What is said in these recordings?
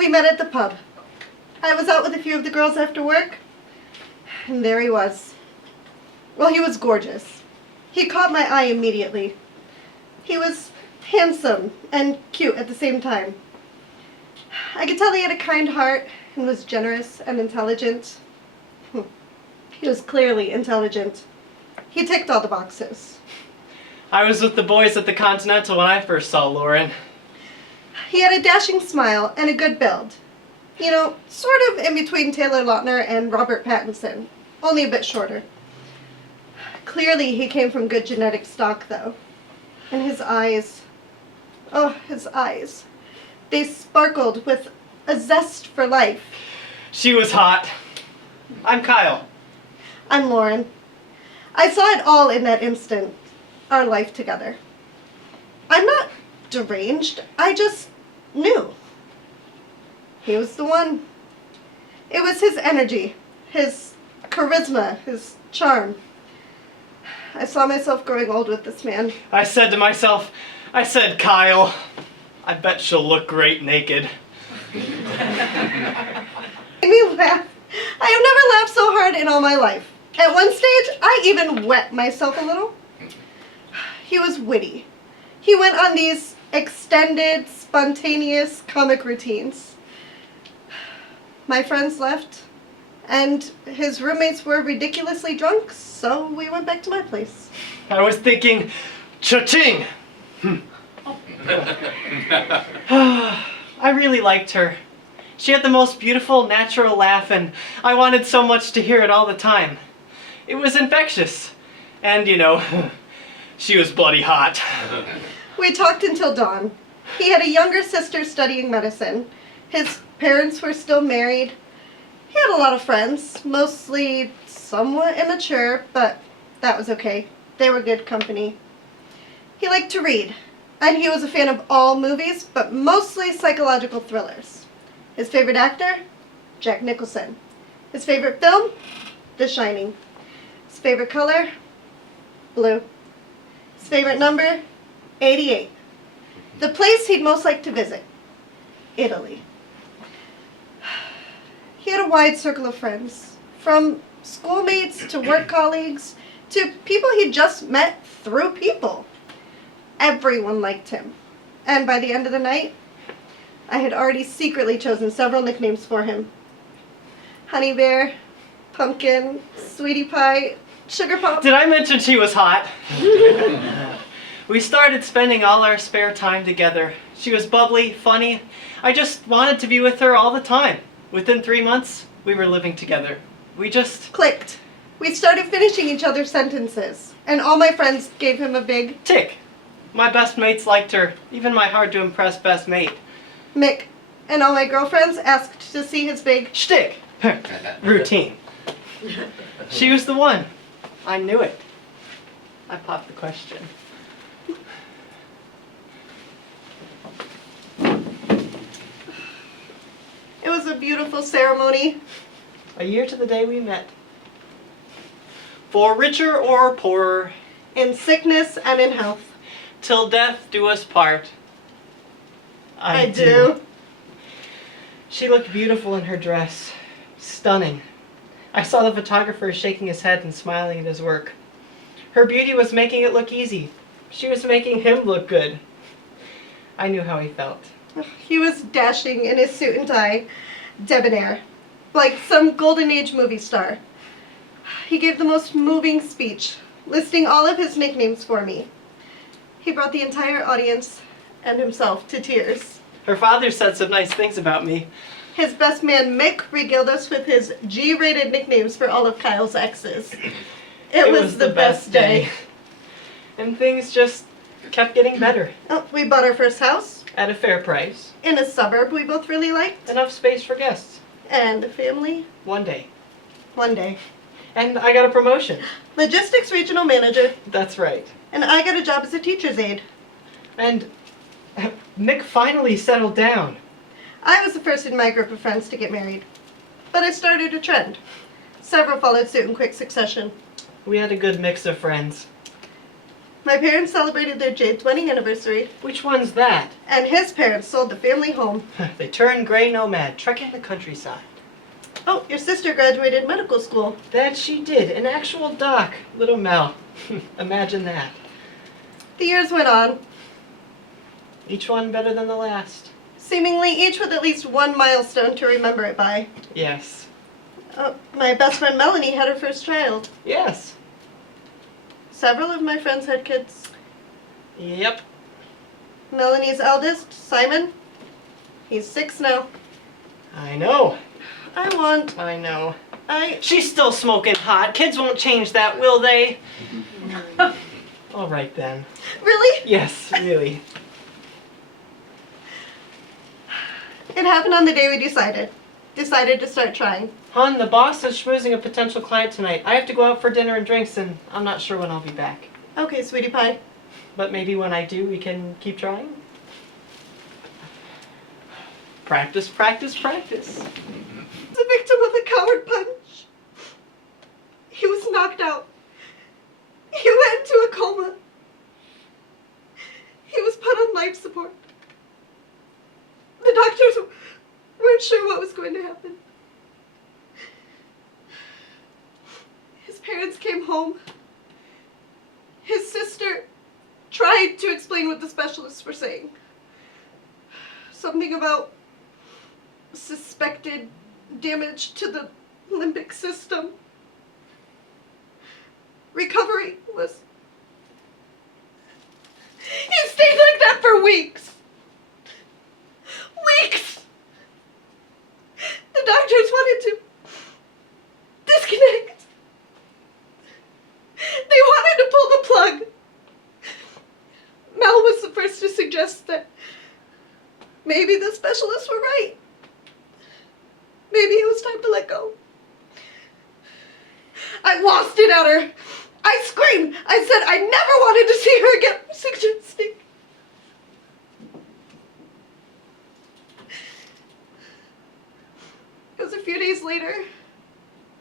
We met at the pub. I was out with a few of the girls after work, and there he was. Well, he was gorgeous. He caught my eye immediately. He was handsome and cute at the same time. I could tell he had a kind heart and was generous and intelligent. He was clearly intelligent. He ticked all the boxes. I was with the boys at the Continental when I first saw Lauren. He had a dashing smile and a good build. You know, sort of in between Taylor Lautner and Robert Pattinson, only a bit shorter. Clearly he came from good genetic stock, though. And his eyes, oh, his eyes. They sparkled with a zest for life. She was hot. I'm Kyle. I'm Lauren. I saw it all in that instant, our life together. I'm not deranged, I just knew. He was the one. It was his energy, his charisma, his charm. I saw myself growing old with this man. I said to myself, Kyle, I bet she'll look great naked. Made me laugh. I have never laughed so hard in all my life. At one stage, I even wet myself a little. He was witty. He went on these extended, spontaneous comic routines. My friends left, and his roommates were ridiculously drunk, so we went back to my place. I was thinking, cha-ching! I really liked her. She had the most beautiful, natural laugh, and I wanted so much to hear it all the time. It was infectious. And, you know, she was bloody hot. We talked until dawn. He had a younger sister studying medicine. His parents were still married. He had a lot of friends, mostly somewhat immature, but that was okay. They were good company. He liked to read, and he was a fan of all movies, but mostly psychological thrillers. His favorite actor? Jack Nicholson. His favorite film? The Shining. His favorite color? Blue. His favorite number? 88. The place he'd most like to visit? Italy. He had a wide circle of friends, from schoolmates to work colleagues to people he'd just met through people. Everyone liked him, and by the end of the night, I had already secretly chosen several nicknames for him. Honey Bear, Pumpkin, Sweetie Pie, Sugar Pop. Did I mention she was hot? We started spending all our spare time together. She was bubbly, funny. I just wanted to be with her all the time. Within 3 months, we were living together. We just clicked. We started finishing each other's sentences, and all my friends gave him a big tick. My best mates liked her, even my hard-to-impress best mate. Mick, and all my girlfriends asked to see his big shtick. Routine. She was the one. I knew it. I popped the question. It was a beautiful ceremony. A year to the day we met. For richer or poorer. In sickness and in health. Till death do us part. I do. She looked beautiful in her dress. Stunning. I saw the photographer shaking his head and smiling at his work. Her beauty was making it look easy. She was making him look good. I knew how he felt. He was dashing in his suit and tie, debonair, like some golden age movie star. He gave the most moving speech, listing all of his nicknames for me. He brought the entire audience and himself to tears. Her father said some nice things about me. His best man Mick regaled us with his G-rated nicknames for all of Kyle's exes. It was the best day. And things just kept getting better. Oh, we bought our first house. At a fair price. In a suburb we both really liked. Enough space for guests. And a family. One day. One day. And I got a promotion. Logistics regional manager. That's right. And I got a job as a teacher's aide. And Mick finally settled down. I was the first in my group of friends to get married. But I started a trend. Several followed suit in quick succession. We had a good mix of friends. My parents celebrated their Jade's wedding anniversary, Which one's that? and his parents sold the family home. They turned gray nomad, trekking the countryside. Oh, your sister graduated medical school. That she did, an actual doc. Little Mel. Imagine that. The years went on, Each one better than the last. seemingly each with at least one milestone to remember it by. Yes. My best friend Melanie had her first child. Yes. Several of my friends had kids. Yep. Melanie's eldest, Simon, he's 6 now. I know. I know. She's still smoking hot. Kids won't change that, will they? All right then. Really? Yes, really. It happened on the day we decided to start trying. Hon, the boss is schmoozing a potential client tonight. I have to go out for dinner and drinks, and I'm not sure when I'll be back. Okay, sweetie pie. But maybe when I do, we can keep trying? Practice, practice, practice. The victim of a coward punch. He was knocked out. He went into a coma. He was put on life support. The doctors weren't sure what was going to happen. His parents came home. His sister tried to explain what the specialists were saying. Something about suspected damage to the limbic system. Recovery was... He stayed like that for weeks. Weeks! The doctors wanted to disconnect. They wanted to pull the plug. Mel was the first to suggest that maybe the specialists were right. Maybe it was time to let go. I lost it at her. I screamed. I said I never wanted to see her again for suggesting. It was a few days later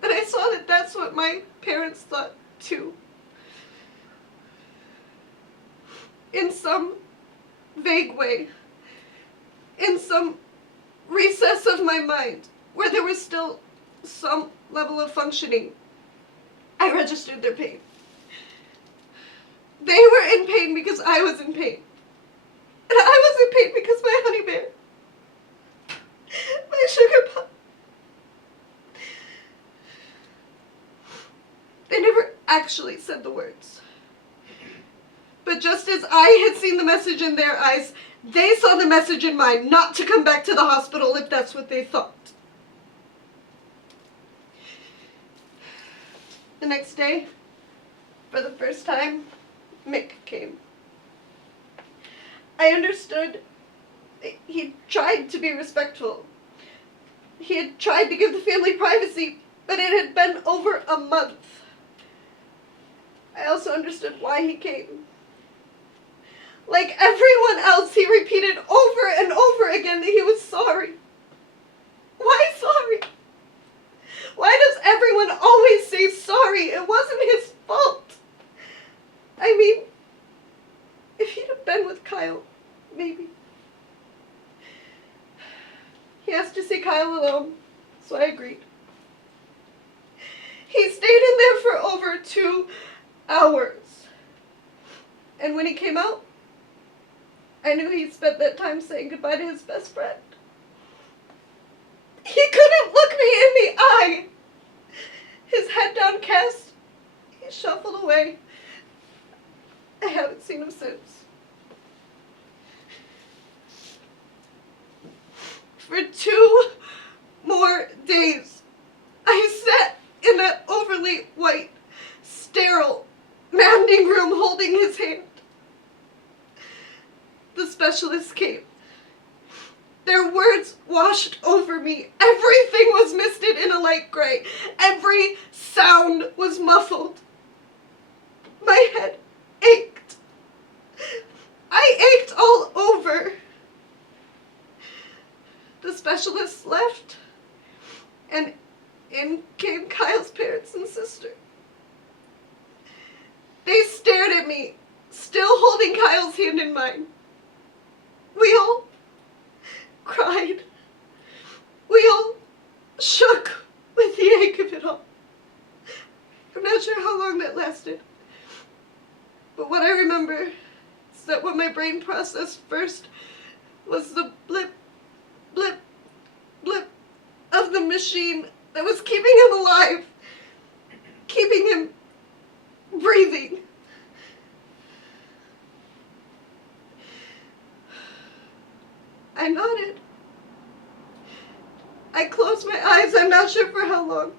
that I saw that that's what my parents thought too. In some vague way, in some recess of my mind, where there was still some level of functioning, I registered their pain. They were in pain because I was in pain. And I was in pain because my honey bear, my sugar pop. They never actually said the words. But just as I had seen the message in their eyes, they saw the message in mine, not to come back to the hospital if that's what they thought. The next day, for the first time, Mick came. I understood he tried to be respectful. He had tried to give the family privacy, but it had been over a month. I also understood why he came. Like everyone else, he repeated over and over again that he was sorry. Why sorry? Why does everyone always say sorry? It wasn't his fault. I mean, if he'd have been with Kyle, maybe. He asked to see Kyle alone, so I agreed. He stayed in there for over 2 hours. And when he came out, I knew he'd spent that time saying goodbye to his best friend. He couldn't look me in the eye. His head downcast, he shuffled away. I haven't seen him since. For 2 more days, I sat in that overly white, sterile, maddening room holding his hand. The specialists came. Their words washed over me. Everything was misted in a light gray. Every sound was muffled. My head ached. I ached all over. The specialists left, and in came Kyle's parents and sister. They stared at me still holding Kyle's hand in mine. We all cried. We all shook with the ache of it all. I'm not sure how long that lasted. But what I remember is that what my brain processed first was the blip, blip, blip of the machine that was keeping him alive, keeping him breathing. I nodded. I closed my eyes, I'm not sure for how long,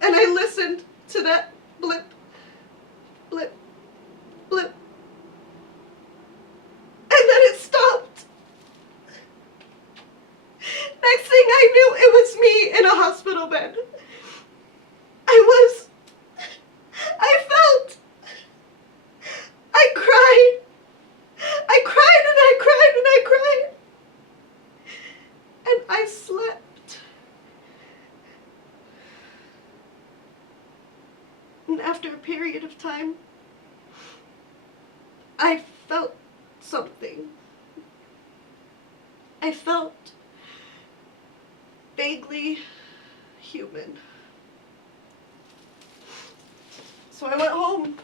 and I listened to that blip, blip, blip. And then it stopped. Next thing I knew, it was me in a hospital bed. I felt, I cried. I cried and I cried and I cried. And I slept. And after a period of time, I felt something. I felt vaguely human. So I went home.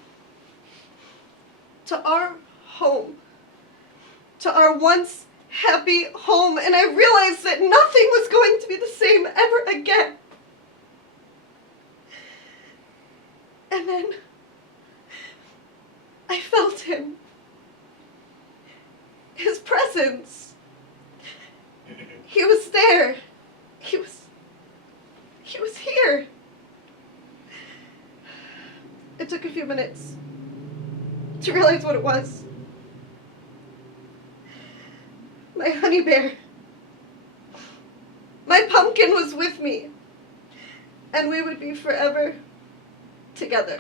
To our home. To our once happy home, and I realized that nothing was going to be the same ever again. And then I felt him. His presence. He was there. He was here. It took a few minutes to realize what it was. My honey bear. My pumpkin was with me, and we would be forever together.